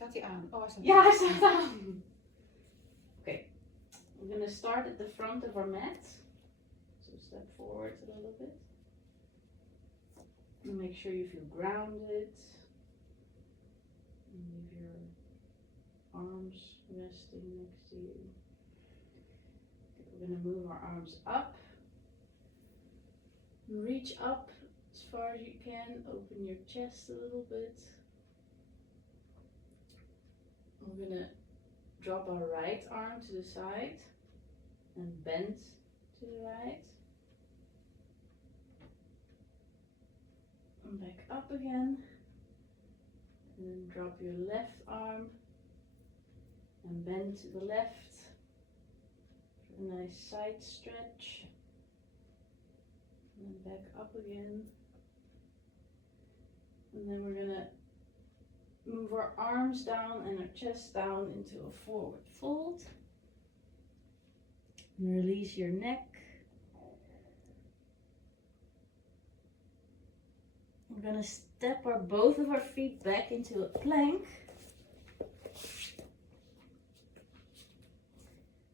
Staat hij aan? Oh, hij staat Ja, hij staat aan. Okay, we're gonna start at the front of our mat. So step forward a little bit. And make sure you feel grounded. And leave your arms resting next to you. Okay, we're gonna move our arms up. Reach up as far as you can. Open your chest a little bit. We're gonna drop our right arm to the side and bend to the right. And back up again. And then drop your left arm and bend to the left. A nice side stretch. And then back up again. And then we're gonna move our arms down and our chest down into a forward fold. And release your neck. We're gonna step both of our feet back into a plank.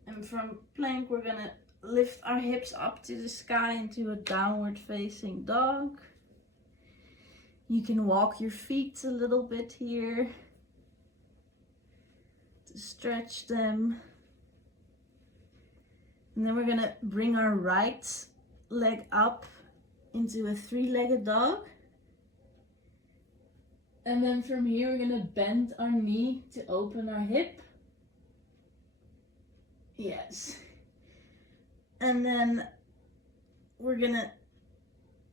And from plank, we're gonna lift our hips up to the sky into a downward facing dog. You can walk your feet a little bit here to stretch them. And then we're gonna bring our right leg up into a three-legged dog. And then from here, we're gonna bend our knee to open our hip. Yes. And then we're gonna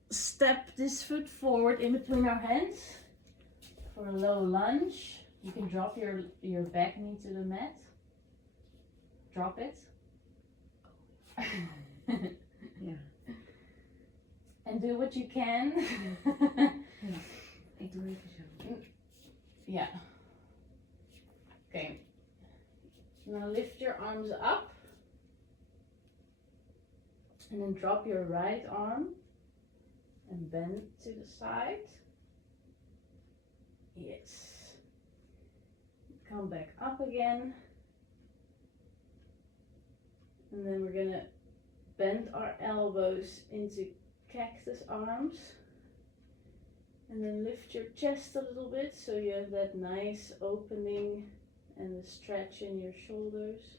step this foot forward in between our hands for a low lunge. You can drop your back knee to the mat. Drop it. Ja. And do what you can. Ja. Ik doe even zo. Yeah. Okay. Now lift your arms up. And then drop your right arm. And bend to the side. Yes. Come back up again. And then we're gonna bend our elbows into cactus arms. And then lift your chest a little bit so you have that nice opening and the stretch in your shoulders.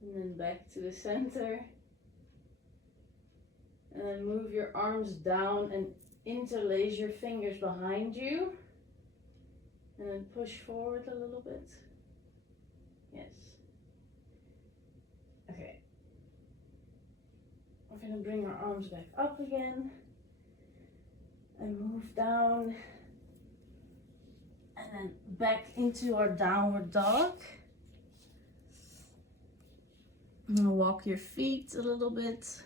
And then back to the center. And then move your arms down and interlace your fingers behind you. And then push forward a little bit. Yes. Okay. We're going to bring our arms back up again. And move down. And then back into our downward dog. And walk your feet a little bit.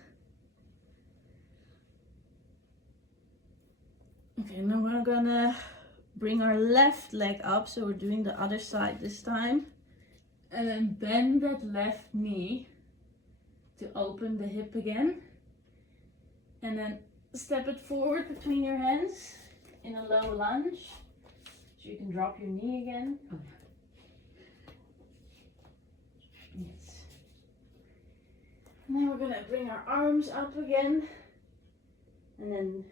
Okay, now we're gonna bring our left leg up, so we're doing the other side this time. And then bend that left knee to open the hip again. And then step it forward between your hands in a low lunge. So you can drop your knee again. Yes. And then we're gonna bring our arms up again. And then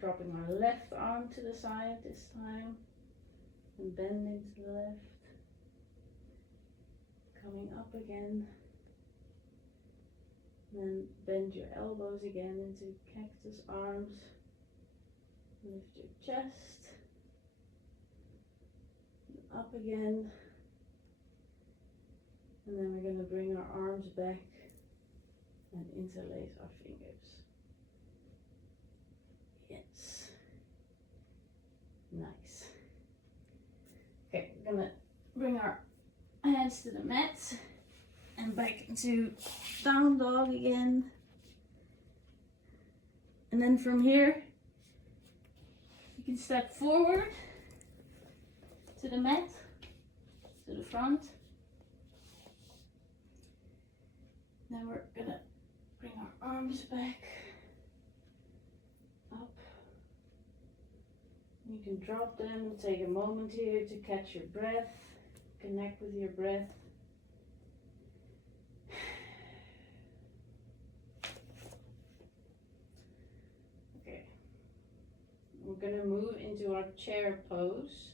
dropping our left arm to the side this time. And bending to the left. Coming up again. Then bend your elbows again into cactus arms. Lift your chest. And up again. And then we're going to bring our arms back and interlace our fingers. Yes. Nice. Okay, we're going to bring our hands to the mat. And back into down dog again. And then from here, you can step forward to the mat, to the front. Then we're gonna bring our arms back, up, You can drop them and take a moment here to catch your breath, connect with your breath. Okay, we're gonna move into our chair pose.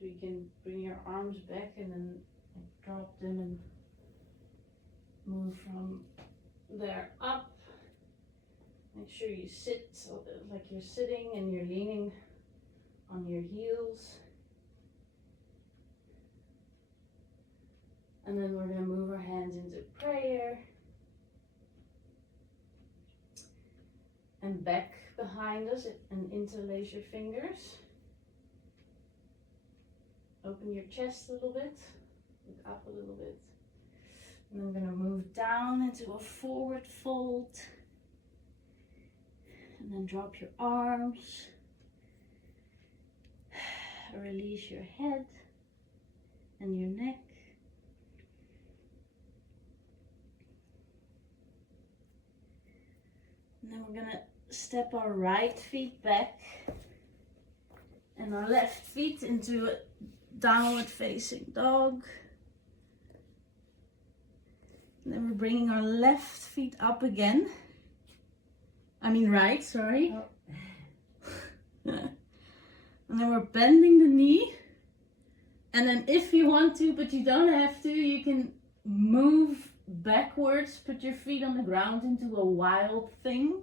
So you can bring your arms back and then drop them and move from there up. Make sure you sit so like you're sitting and you're leaning on your heels. And then we're going to move our hands into prayer. And back behind us and interlace your fingers. Open your chest a little bit, look up a little bit. And I'm going to move down into a forward fold. And then drop your arms. Release your head and your neck. And then we're going to step our right feet back and our left feet into a downward facing dog. And then we're bringing our left feet up again. Right, sorry. Oh. And then we're bending the knee. And then if you want to, but you don't have to, you can move backwards, put your feet on the ground into a wild thing.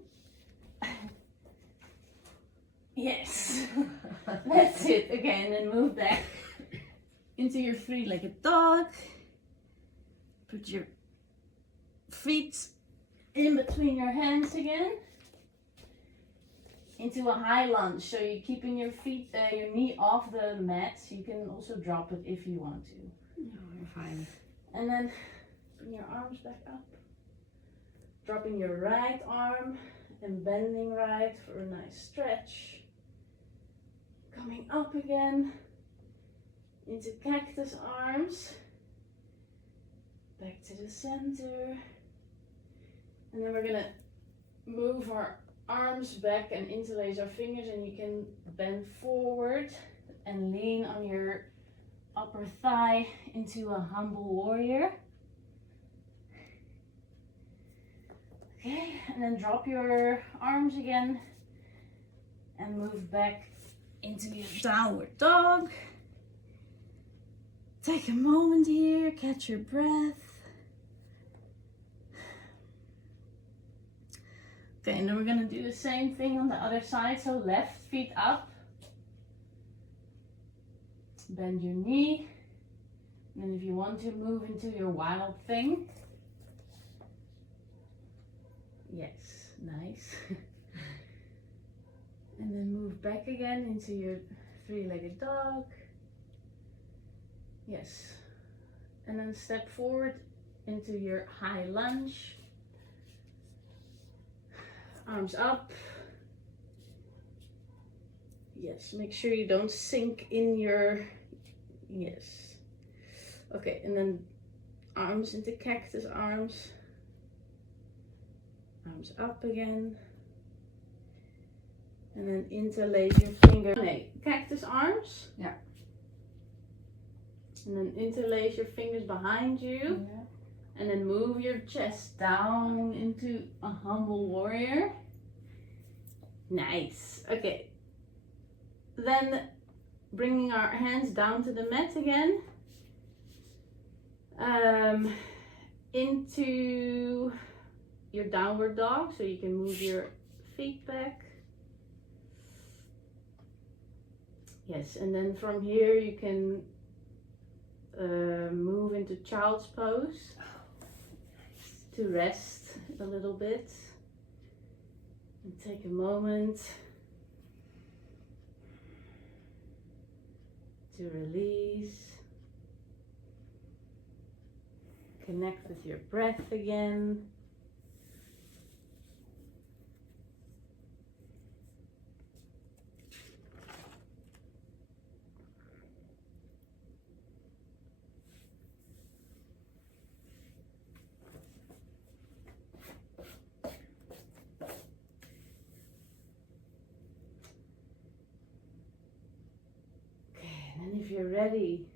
Yes. That's it. Again, and move back into your three-legged dog. Put your feet in between your hands again. Into a high lunge, so you're keeping your feet, your knee off the mat. You can also drop it if you want to. No, you're fine. And then bring your arms back up. Dropping your right arm and bending right for a nice stretch. Coming up again into cactus arms. Back to the center. And then we're gonna move our arms back and interlace our fingers, and you can bend forward and lean on your upper thigh into a humble warrior. Okay, and then drop your arms again and move back into your downward dog. Take a moment here, catch your breath. Okay, and then we're going to do the same thing on the other side. So left feet up. Bend your knee. And then if you want to, move into your wild thing. Yes, nice. And then move back again into your three-legged dog. Yes. And then step forward into your high lunge. Arms up. Yes, make sure you don't sink in your, yes. Okay, and then arms into cactus arms. Arms up again. And then interlace your fingers. Okay, cactus arms. Yeah. And then interlace your fingers behind you. Yeah. And then move your chest down into a humble warrior. Nice. Okay. Then bringing our hands down to the mat again. Into your downward dog, so you can move your feet back. Yes, and then from here you can move into child's pose to rest a little bit and take a moment to release, connect with your breath again. And if you're ready,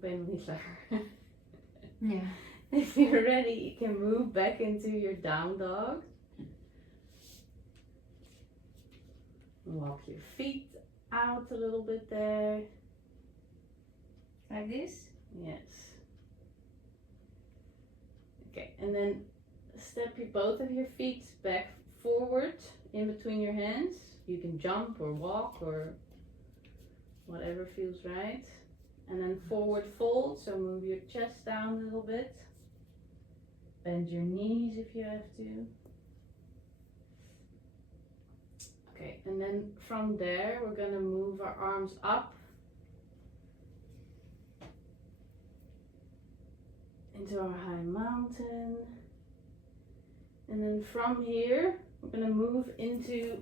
ben nog niet klaar. Yeah. If you're ready, you can move back into your down dog. Walk your feet out a little bit there. Like this? Yes. Okay, and then step both of your feet back forward in between your hands. You can jump or walk or whatever feels right. And then forward fold, so move your chest down a little bit. Bend your knees if you have to. Okay, and then from there we're gonna move our arms up into our high mountain. And then from here we're gonna move into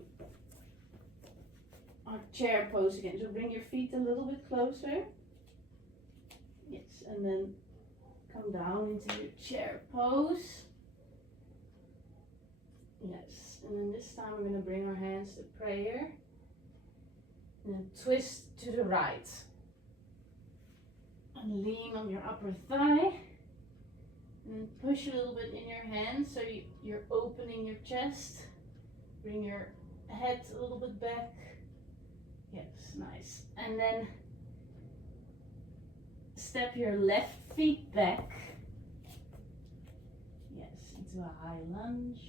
our chair pose again. So bring your feet a little bit closer. Yes, and then come down into your chair pose. Yes, and then this time we're going to bring our hands to prayer. And then twist to the right. And lean on your upper thigh. And then push a little bit in your hands so you're opening your chest. Bring your head a little bit back. Yes, nice. And then step your left feet back. Yes, into a high lunge.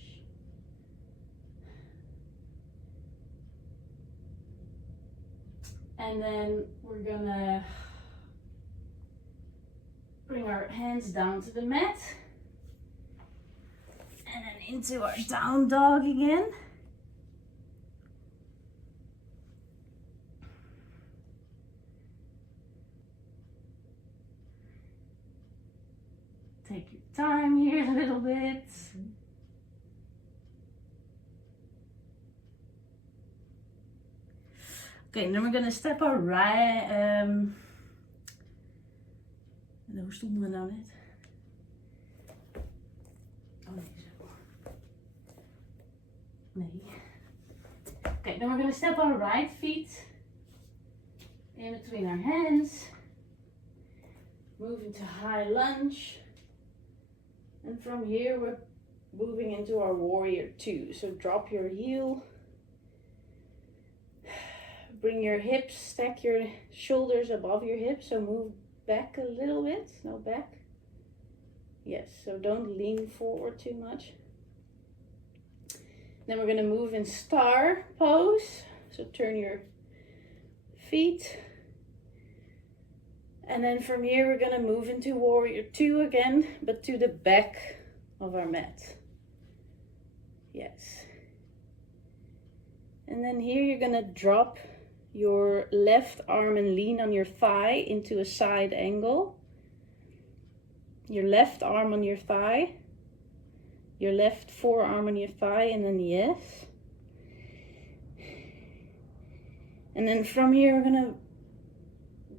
And then we're gonna bring our hands down to the mat. And then into our down dog again. Take your time here a little bit. Okay, and then we're gonna step our right. Hoe stonden we nou net? Oh nee, zo. Nee. Okay, then we're gonna step our right feet in between our hands. Move into high lunge. And from here we're moving into our warrior two. So drop your heel. Bring your hips, stack your shoulders above your hips. So move back a little bit. No, back. Yes, so don't lean forward too much. Then we're going to move in star pose. So turn your feet. And then from here we're going to move into warrior two again, but to the back of our mat. Yes. And then here you're going to drop your left arm and lean on your thigh into a side angle. Your left arm on your thigh. Your left forearm on your thigh, and then yes. And then from here we're going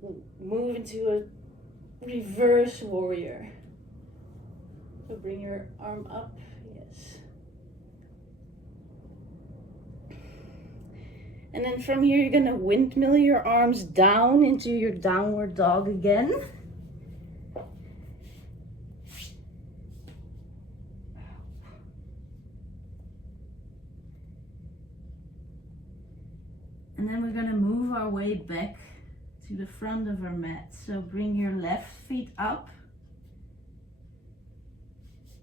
to move into a reverse warrior. So bring your arm up, yes. And then from here you're gonna windmill your arms down into your downward dog again. And then we're gonna move our way back to the front of our mat. So bring your left feet up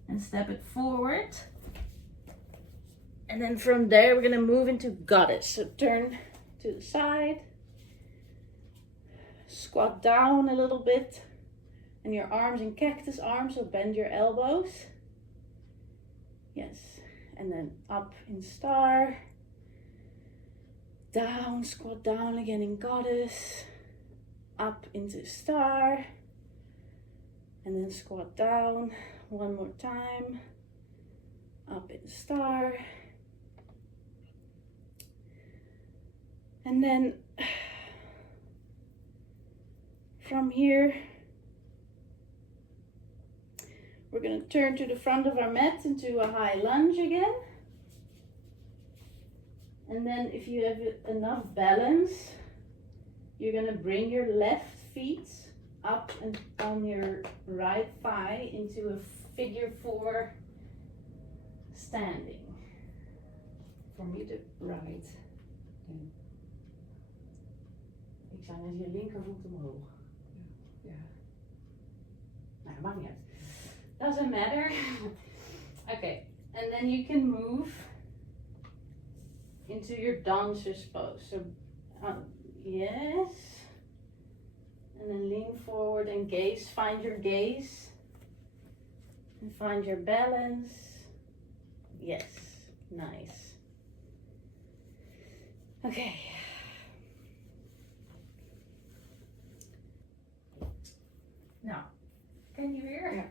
and step it forward. And then from there we're gonna move into goddess. So turn to the side, squat down a little bit, and your arms in cactus arms, so bend your elbows. Yes, and then up in star, down, squat down again in goddess, up into star, and then squat down one more time, up in star. And then from here, we're going to turn to the front of our mat into a high lunge again. And then if you have enough balance, you're gonna bring your left feet up and on your right thigh into a figure 4 standing. Voor me de right. En Ik zou net je linkervoet omhoog. ja. Nou, maakt niet uit. Doesn't matter. Okay, and then you can move into your dancer's pose. So, yes. And then lean forward and gaze. Find your gaze. And find your balance. Yes, nice. Okay. Nou, ken je weer? Ja.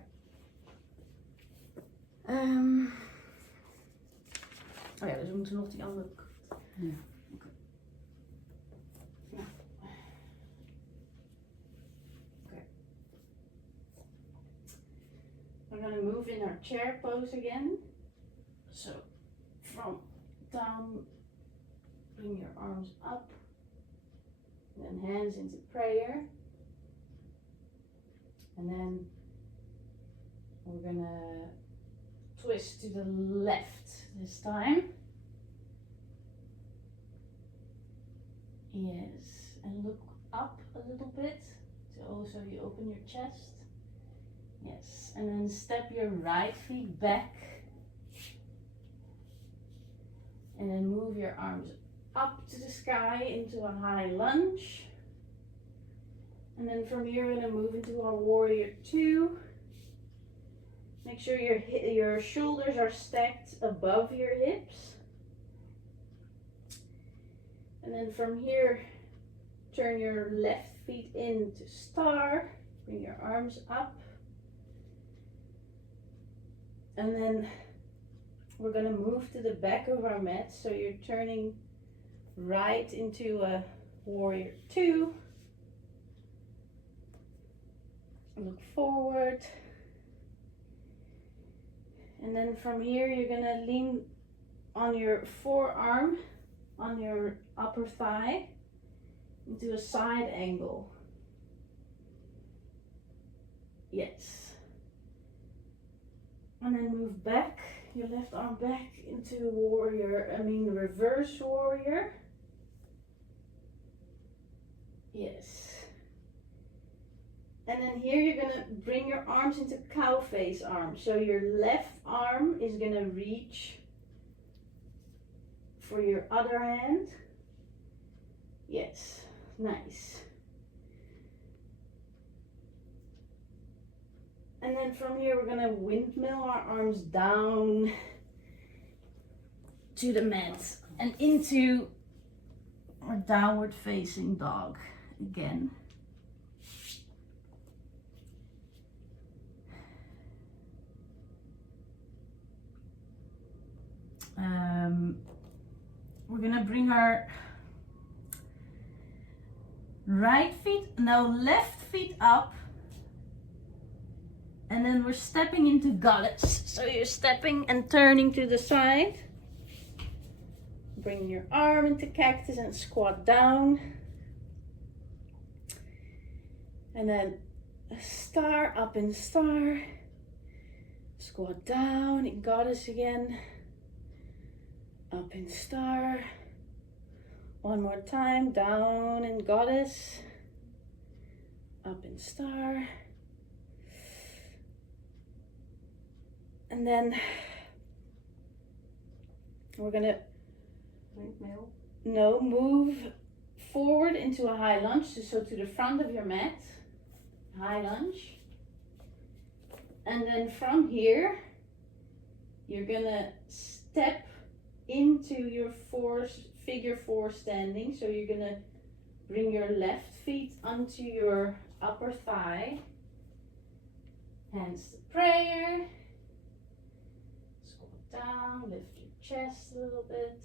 Oh ja, dus we moeten nog die andere kant. Ja. Okay. Nou. Okay. We're gonna move in our chair pose again. So, from down, bring your arms up, and then hands into prayer. And then we're gonna twist to the left this time. Yes, and look up a little bit so you open your chest. Yes, and then step your right feet back. And then move your arms up to the sky into a high lunge. And then from here, we're gonna move into our warrior 2. Make sure your shoulders are stacked above your hips. And then from here, turn your left feet into star. Bring your arms up. And then we're gonna move to the back of our mat. So you're turning right into a warrior 2. Look forward. And then from here, you're gonna lean on your forearm, on your upper thigh, into a side angle. Yes. And then move back, your left arm back into reverse warrior. Yes. And then here you're gonna bring your arms into cow face arm. So your left arm is gonna reach for your other hand. Yes, nice. And then from here we're gonna windmill our arms down to the mat and into our downward facing dog again. We're gonna bring our left feet up, and then we're stepping into goddess. So you're stepping and turning to the side. Bring your arm into cactus and squat down. And then a star, up in star. Squat down in goddess again. Up in star. One more time, down in goddess. Up in star. And then we're gonna move forward into a high lunge. So to the front of your mat, high lunge. And then from here, you're gonna step into your figure 4 standing. So you're gonna bring your left feet onto your upper thigh. Hands to prayer. Squat down, lift your chest a little bit.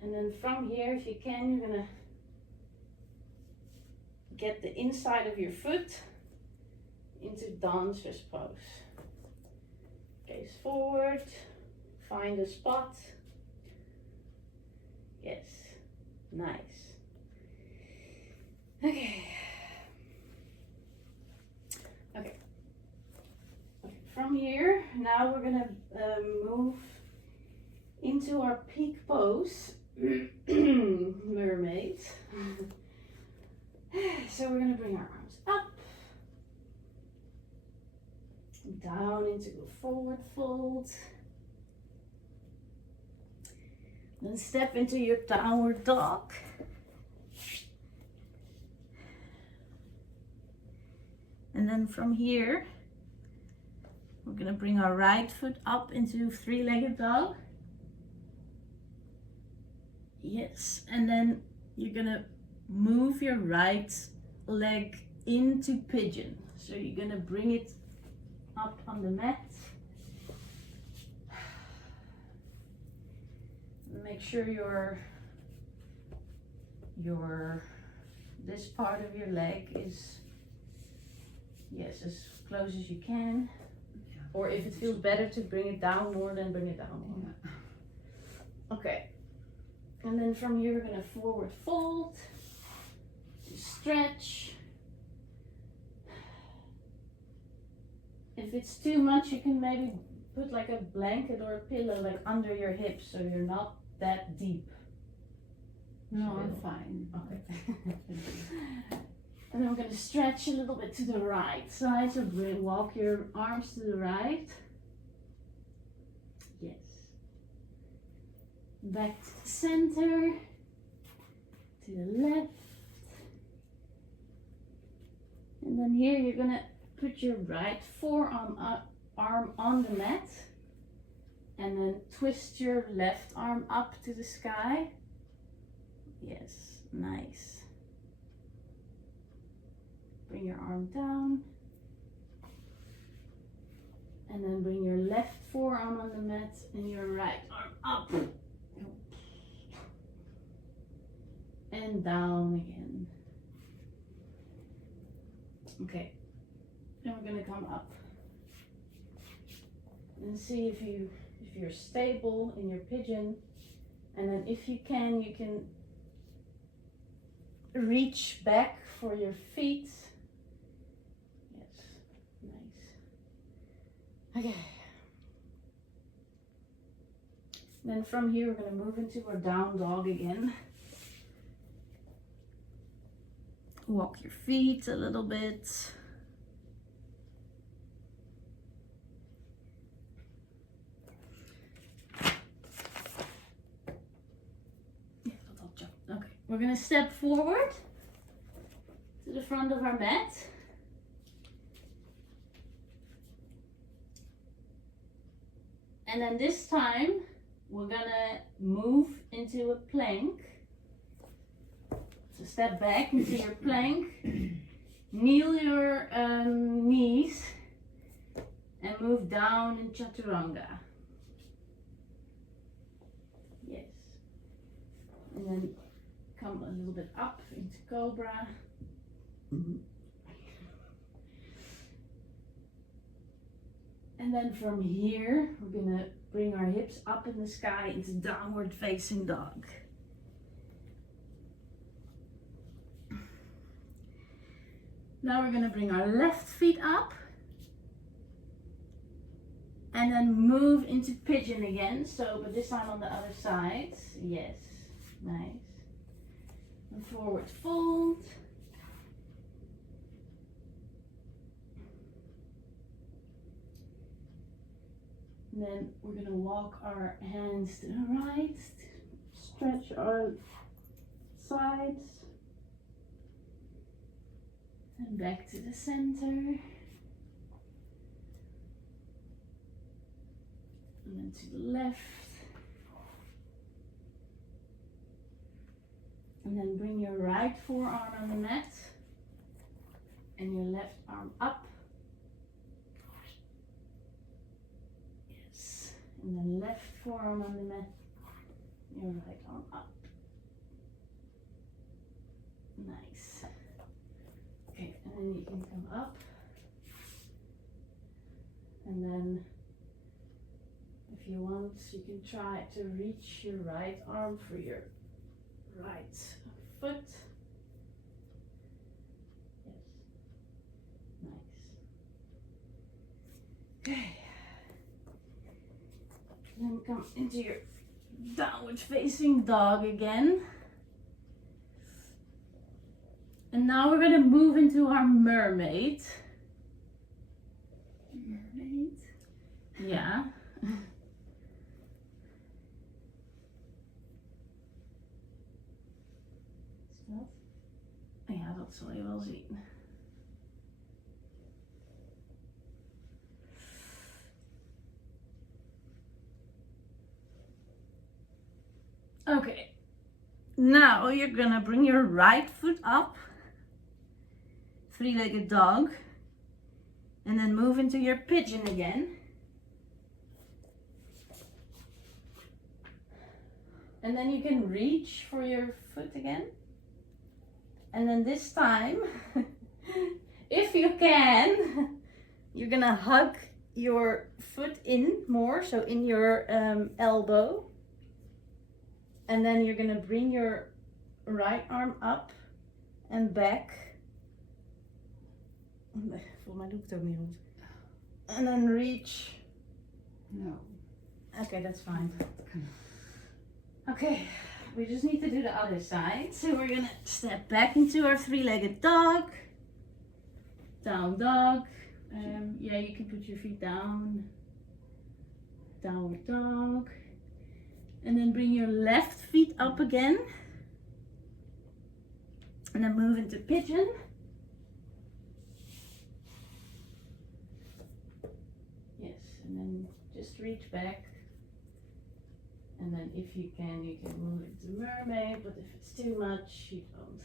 And then from here, if you can, you're gonna get the inside of your foot into dancer's pose. Gaze forward. Find a spot. Yes, nice. now we're gonna move into our peak pose, mermaid. So we're gonna bring our arms up, down into a forward fold. Then step into your downward dog. And then from here, we're gonna bring our right foot up into three-legged dog. Yes, and then you're gonna move your right leg into pigeon. So you're gonna bring it up on the mat. Make sure this part of your leg is, yes, as close as you can. Yeah. Or if it feels better to bring it down more, then bring it down more. Yeah. Okay. And then from here, we're gonna forward fold, to stretch. If it's too much, you can maybe put like a blanket or a pillow like under your hips so you're not that deep. No, I'm fine. Okay. And then we're gonna stretch a little bit to the right side. So walk your arms to the right. Yes. Back to the center. To the left. And then here you're gonna put your right forearm arm on the mat. And then twist your left arm up to the sky. Yes, nice. Bring your arm down. And then bring your left forearm on the mat and your right arm up. And down again. Okay. Then we're gonna come up. And see if you're stable in your pigeon. And then if you can reach back for your feet. Yes, nice. Okay. Then from here, we're going to move into our down dog again. Walk your feet a little bit. Okay, we're going to step forward to the front of our mat. And then this time, we're gonna move into a plank. So step back into your plank, kneel your knees, and move down in Chaturanga. Yes. And then come a little bit up into Cobra. And then from here, we're gonna bring our hips up in the sky into downward facing dog. Now we're gonna bring our left feet up and then move into pigeon again. So, but this time on the other side. Yes, nice. And forward fold. And then we're gonna walk our hands to the right, stretch our sides, and back to the center. And then to the left. And then bring your right forearm on the mat and your left arm up. And then left forearm on the mat, your right arm up. Nice. Okay, and then you can come up. And then, if you want, you can try to reach your right arm for your right foot. Yes. Nice. Okay. then come into your downward facing dog again. And now we're gonna move into our mermaid. Mermaid. Ja. Is dat? Ja, dat zal je wel zien. Okay. Now you're gonna bring your right foot up. Three-legged dog. And then move into your pigeon again. And then you can reach for your foot again. And then this time, if you can, you're gonna hug your foot in more, so in your elbow. And then you're gonna bring your right arm up and back. Volgens mij doe ik het ook niet goed. And then reach. No. Okay, that's fine. Okay, we just need to do the other side. So we're gonna step back into our three-legged dog. Down dog. Yeah, you can put your feet down. Downward dog. And then bring your left feet up again. And then move into pigeon. Yes, and then just reach back. And then if you can move into mermaid, but if it's too much, you don't.